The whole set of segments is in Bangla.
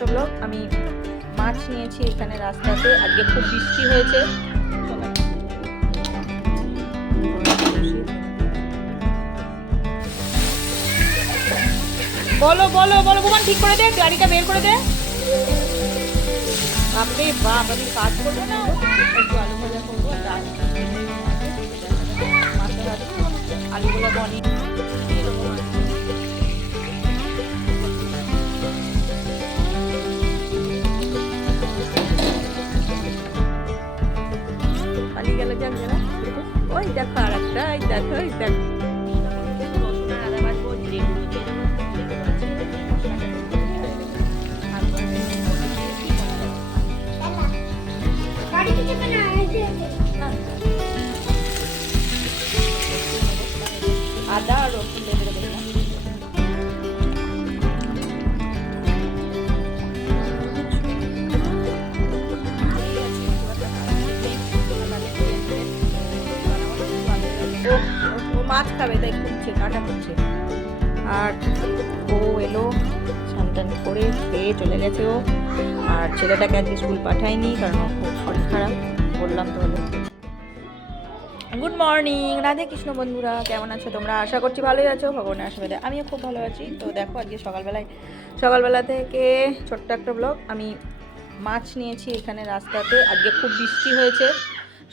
একটা ব্লগ। আমি মাছ নিয়েছি এখানে রাস্তাতে, আজকে খুব বৃষ্টি হয়েছে। বলো বলো বলো বোমান, ঠিক করে দে, গাড়িটা বের করে দে। বাপরে বাপ, আমি কাজ করবো না, একটু আলু ভাজা করবো, ডাল, মাথা ভাজবো, আলুগুলো বনি পালিয়ে গেল। যাক যারা, ওই দেখো আর একটা, ওই দেখো ওই দেখো। রসুন আর আদা বাটবো, জিরে গুঁড়ো দিয়ে দেবো, আদা আর রসুন দিয়ে দেবো। ও মাছ খাবে তাই খুঁজছে, কাটা করছে। আর ও এলো, স্নান করে খেয়ে চলে গেছে ও। আর ছেলেটাকে আজকে স্কুল পাঠায়নি, কারণ ও খুব শরীর খারাপ, বললাম তো হলো। গুড মর্নিং, রাধে কৃষ্ণ বন্ধুরা, কেমন আছো তোমরা? আশা করছি ভালোই আছো, ভগবানের আশীর্বাদে আমিও খুব ভালো আছি। তো দেখো আজকে সকালবেলা থেকে ছোট্ট একটা ব্লগ। আমি মাছ নিয়েছি এখানে রাস্তাতে, আজকে খুব বৃষ্টি হয়েছে।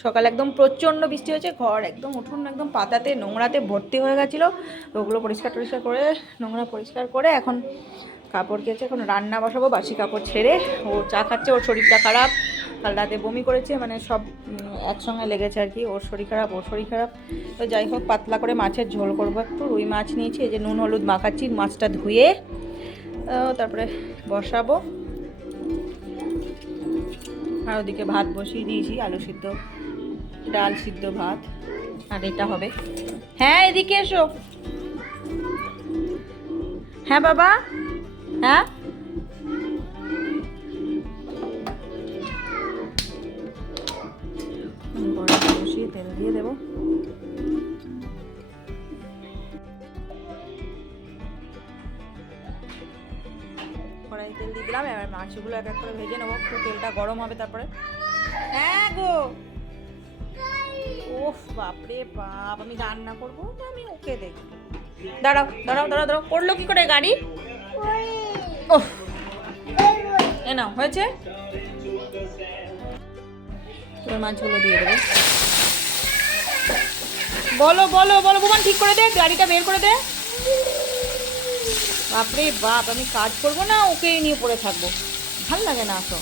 সকালে একদম প্রচণ্ড বৃষ্টি হয়েছে, ঘর একদম উঠোন একদম পাতাতে নোংরাতে ভর্তি হয়ে গেছিলো। তো ওগুলো পরিষ্কার করে, নোংরা পরিষ্কার করে এখন কাপড় কেচে এখন রান্না বসাবো। বাসি কাপড় ছেড়ে ও চা খাচ্ছে, ওর শরীরটা খারাপ, কাল রাতে বমি করেছে, মানে সব একসঙ্গে লেগেছে আর কি। ওর শরীর খারাপ, ওর শরীর খারাপ। তো যাই হোক, পাতলা করে মাছের ঝোল করবো একটু। রুই মাছ নিয়েছি, এই যে নুন হলুদ মাখাচ্ছি, মাছটা ধুয়ে তারপরে বসাবো। আর ওদিকে ভাত বসিয়ে দিয়েছি, আলু সিদ্ধ, ডাল সিদ্ধ, ভাত। আর এটা হবে। হ্যাঁ এদিকে এসো। হ্যাঁ বাবা, হ্যাঁ বসিয়ে তেল দিয়ে দেবো। কড়াই তেল দিয়ে দিলাম, এবার মাছগুলো এক এক করে ভেজে নেবো। একটু তেলটা গরম হবে তারপরে। হ্যাঁ গো, ওফ বাপরে বাপ, আমি রান্না করবো তো আমি ওকে দেখি। দাঁড়াও দাঁড়াও দাঁড়াও দাঁড়াও, করলো কি করে গাড়ি? ওহ, এ নাও, হয়েছে। এবার মাছগুলো দিয়ে দেবো। বলো বলো বলো বোমান, ঠিক করে দে, গাড়িটা বের করে দে। বাপরে বাপ, আমি কাজ করবো না, ওকে নিয়ে পড়ে থাকবো, ভাল লাগে না। আসো,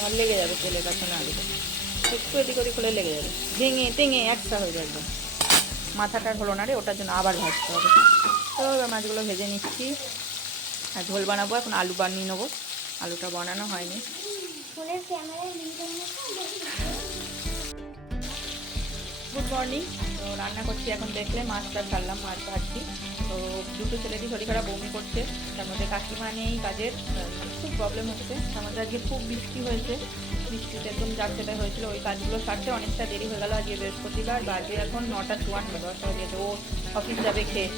আমার লেগে যাবে তেলের কাছে না দিলে, একটু এদিক ওদিক হলে লেগে যাবে, ভেঙে টেঙে একটা হয়ে যাবে একদম। মাথাটা হলো না রে, ওটার জন্য আবার ভাজতে হবে। তো এবার মাছগুলো ভেজে নিচ্ছি, আর ঝোল বানাবো। এখন আলু বানিয়ে নেবো, আলুটা বানানো হয়নি। Good morning. তো রান্না করছি এখন, দেখলে মাছটা ছাড়লাম, মাছ ভাজছি। তো দুটো ছেলেরই শরীর খারাপ, বমি করছে, তার মধ্যে কাকিমা নেই, কাজের খুব প্রবলেম হচ্ছে। আমাদের আজকে খুব বৃষ্টি হয়েছে, বৃষ্টিতে একদম যাচ্ছে হয়েছিল, ওই কাজগুলো সারতে অনেকটা দেরি হয়ে গেল। আজকে বৃহস্পতিবার, বাজে এখন 9:54, 10টা বাজে। ও অফিস যাবে খেয়ে,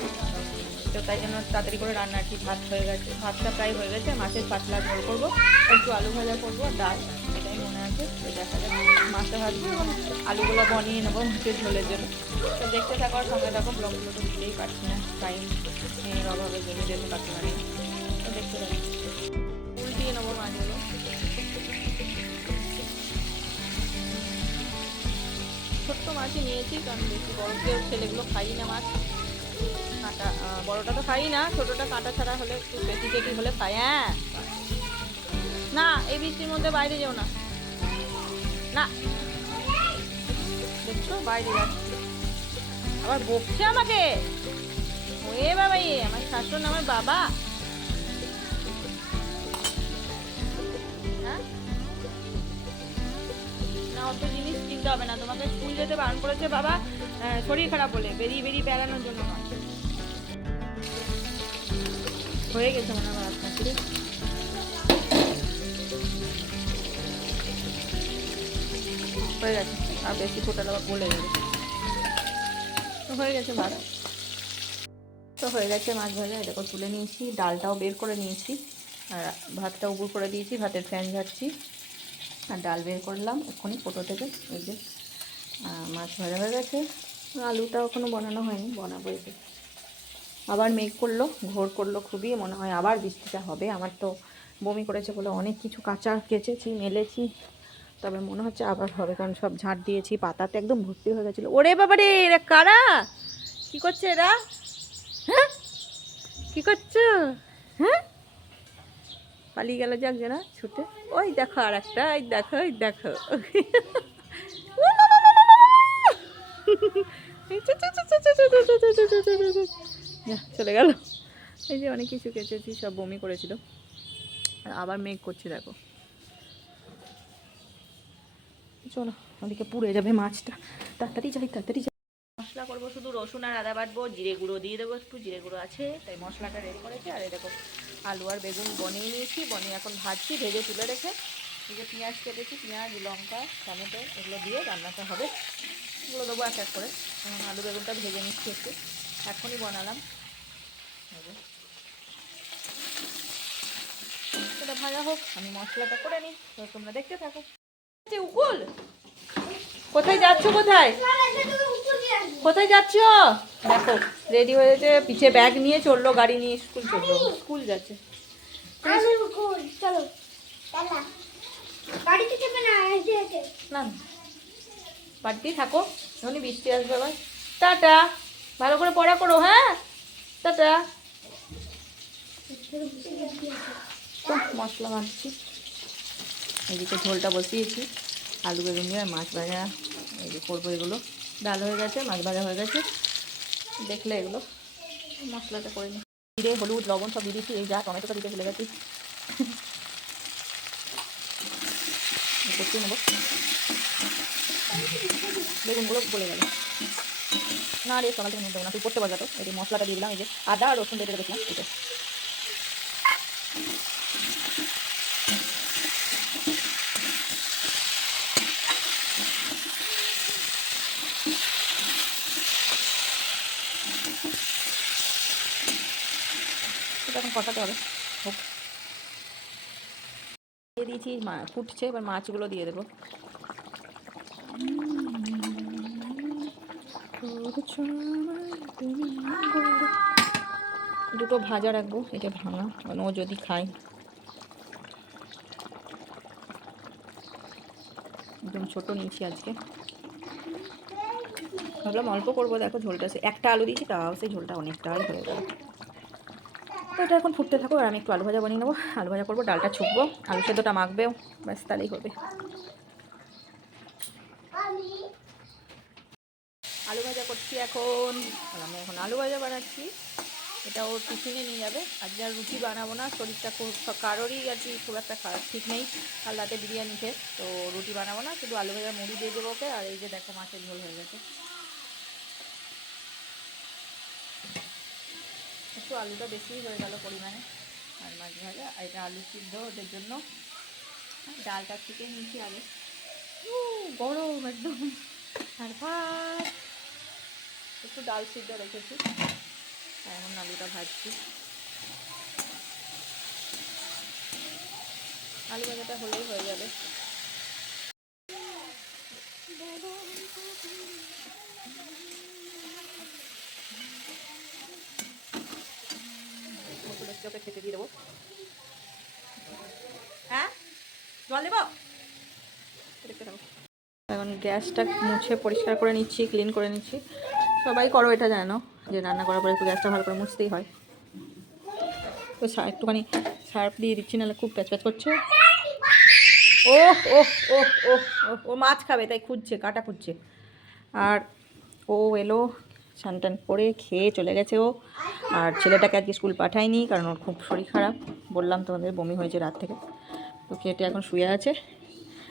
তো তাই জন্য তাড়াতাড়ি করে রান্না আর কি। ভাত হয়ে গেছে, ভাতটা প্রায় হয়ে গেছে, মাছের পাতলা ঝোল করবো, একটু আলু ভাজা করবো, ডাল, এটাই মনে আছে। তো দেখা যাক, মাছটা ভাজবো, আলুগুলো বানিয়ে নেবো মাছের ঝোলের জন্য। তো দেখতে থাকার সঙ্গে থাকো, ব্লগগুলো তো দিতেই পারছি না, টাইম এর অভাবের জন্য, যেহেতু কাকিমা নেই। তো দেখতে থাকি, উল্টিয়ে নেবো মাছগুলো। ছোট্ট মাছই নিয়েছি, কারণ বেশি বড় কেউ ছেলেগুলো খাই না মাছ, কাঁটা। বড়টা তো খাই না, ছোটোটা কাঁটা ছাড়া হলে, একটু পেটি টেটি হলে খাই। হ্যাঁ না, এই বৃষ্টির মধ্যে বাইরে যেও না, না দেখছো বাইরে যাচ্ছে, আবার বকছে আমাকে। ওয়ে বাবা, ইয়ে আমার শাশুড় না আমার বাবা। হ্যাঁ না, অত জিনিস কিনতে হবে না তোমাকে, স্কুল যেতে বারণ করেছে বাবা, শরীর খারাপ বলে, বেরিয়ে বেড়ানোর জন্য নয়। হয়ে গেছে মনে হয় আপনার, হয়ে গেছে। আর বেশি ফোটালে আবার গলে যাবে। তো হয়ে গেছে ভাত, তো হয়ে গেছে মাছ ভাজা। এটাকে তুলে নিয়েছি, ডালটাও বের করে নিয়েছি, আর ভাতটা উপর করে দিয়েছি, ভাতের ফ্যান ঝাড়ছি, আর ডাল বের করলাম এক্ষুনি ফোটো থেকে। এই যে মাছ ভাজা হয়ে গেছে, আলুটা এখনও বানানো হয়নি, বানাবো। এই যে আবার মেঘ করলো, ঘোর করলো খুবই, মনে হয় আবার বৃষ্টিটা হবে। আমার তো বমি করেছে বলে অনেক কিছু কাঁচা কেচেছি, মেলেছি, তবে মনে হচ্ছে আবার হবে, কারণ সব ঝাঁট দিয়েছি, পাতাতে একদম ভর্তি হয়ে গেছিলো। ওরে বাবা রে, এরা কারা, কি করছে এরা? হ্যাঁ, কি করছো? হ্যাঁ, পালিয়ে গেল যে একজনা ছুটে। ওই দেখো আর একটা, ওই দেখো, ওই দেখো। চলে গেল। এই যে অনেক কিছু কেচেছি, সব বমি করেছিল, আবার মেঘ করছে দেখো। চলো, ওদিকে পুড়ে যাবে মাছটা, তাড়াতাড়ি যাই, তাড়াতাড়ি যাই। মশলা করবো শুধু রসুন আর আদা বাটবো, জিরে গুঁড়ো দিয়ে দেবো, একটু জিরে গুঁড়ো আছে তাই মশলাটা রেডি করেছি। আর এই দেখো আলু আর বেগুন বনিয়ে নিয়েছি, বনিয়ে এখন ভাজছি, ভেজে তুলে রেখে এই যে পেঁয়াজ কেটেছি, পেঁয়াজ, লঙ্কা, টমেটো এগুলো দিয়ে রান্নাটা হবে। এগুলো দেবো এক এক করে। আলু বেগুনটা ভেজে নিচ্ছি একটু, এখনই বানালাম। সেটা ভাজা হোক, আমি মশলাটা করে নিই, তো তোমরা দেখতে থাকো। উকুল, কোথায় যাচ্ছ? কোথায় কোথায় যাচ্ছ? দেখো রেডি হয়েছে, পিছে ব্যাগ নিয়ে চললো, গাড়ি নিয়ে স্কুল চললো, স্কুল যাচ্ছে। না বাড়িতেই থাকো, যখনই বৃষ্টি আসবে আবার। টাটা, ভালো করে পড়া করো। হ্যাঁ, টাটা। তো মশলা মাখছি, এদিকে ঝোলটা বসিয়েছি, আলু বেগুন দিয়ে মাছ ভাজা এই যে করবো। এগুলো ডাল হয়ে গেছে, মাছ ভাজা হয়ে গেছে, দেখলে এগুলো মশলাটা করে নিই। জিরে, হলুদ, লবণ সব দিয়ে দিচ্ছি। এই যা টমেটোটা দিতে ভুলে গেছি, করতে নেবো। বেগুনগুলো বলে গেল না রে, সকাল থেকে দেবো না, তুই করতে পারবে তো। এই যে মশলাটা দিয়ে দিলাম, এই যে আদা আর রসুন বেটে রেখেছিলাম, ঠিক আছে। এটা এখন কষাতে হবে, হোক। দিয়ে দিয়েছি, ফুটছে, এবার মাছগুলো দিয়ে দেবো। দুটো ভাজা রাখবো, এটা ভাঙা, কারণ ও যদি খায়। একদম ছোটো নিয়েছি আজকে, ভাবলাম অল্প করবো। দেখো ঝোলটা, একটা আলু দিয়েছি, তাও সেই ঝোলটা অনেকটাই হয়ে গেল। তো এটা এখন ফুটতে থাকো, আর আমি একটু আলু ভাজা বানিয়ে নেবো। আলু ভাজা করবো, ডালটা ছুকবো, আলু সেদ্ধটা মাখবেও, ব্যাস তাহলেই হবে। আলু ভাজা করছি এখন, আর আমি এখন আলু ভাজা বানাচ্ছি। এটা ওর টিফিনে নিয়ে যাবে। আজকে আর রুটি বানাবো না, শরীরটা খুব কারোরই আর কি খুব একটা খারাপ ঠিক নেই, আর রাতে বিরিয়ানি খেয়ে, তো রুটি বানাবো না, শুধু আলু ভাজা মুড়ি দিয়ে দেবো ওকে। আর এই যে দেখো মাছের ঝোল হয়ে গেছে, একটু আলুটা বেশিই হয়ে গেল পরিমাণে, আর মাছ ভাজা, আর এটা আলু সিদ্ধ ওদের জন্য। ডালটা থেকে নিয়েছি আগে, গরম একদম, আর ভাত, একটু ডাল সিদ্ধ রেখেছি, আর এখন আলুটা ভাজছি। আলু ভাজাটা হলেই হয়ে যাবে। ওকে খেতে দিয়ে দেবো। হ্যাঁ, জল দেবো, দেখতে থাকো। এখন গ্যাসটা মুছে পরিষ্কার করে নিচ্ছি, ক্লিন করে নিচ্ছি। সবাই করো এটা, জানো যে রান্না করার পরে একটু গ্যাসটা ভালো করে মুছতেই হয়। তো একটুখানি সার্ফ দিয়ে দিচ্ছি, নাহলে খুব প্যাচ প্যাচ করছে। ও ও ও ও ও মাছ খাবে তাই খুঁজছে, কাটা খুঁজছে। আর ও এলো, স্নান টান করে খেয়ে চলে গেছে ও। আর ছেলেটাকে আজকে স্কুল পাঠায়নি, কারণ ওর খুব শরীর খারাপ, বললাম তোমাদের বমি হয়েছে রাত থেকে। তো খেটে এখন শুয়ে আছে।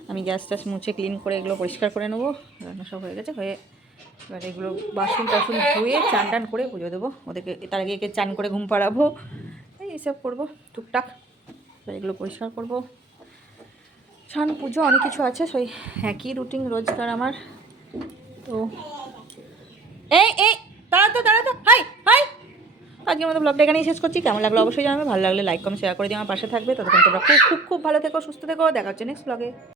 আমি গ্যাস ট্যাস মুছে ক্লিন করে এগুলো পরিষ্কার করে নেবো। রান্না সব হয়ে গেছে, হয়ে এবার এগুলো বাসন টাসন ধুয়ে চান টান করে পুজো দেবো ওদেরকে। তার আগে একে চান করে ঘুম পাড়াবো, এইসব করবো টুকটাক। এগুলো পরিষ্কার করবো, স্নান পুজো অনেক কিছু আছে, সেই একই রুটিন রোজকার আমার। তো এই এই দাঁড়া তো হাই হাই, আজকের মতো ব্লগটা এখানেই শেষ করছি। কেমন লাগলো অবশ্যই জানাবে, ভালো লাগলে লাইক কমেন্ট শেয়ার করে দিয়ে আমার পাশে থাকবে। ততক্ষণ তোমরা খুব খুব খুব ভালো থেকো, সুস্থ থেকো, দেখা হচ্ছে নেক্সট ব্লগে।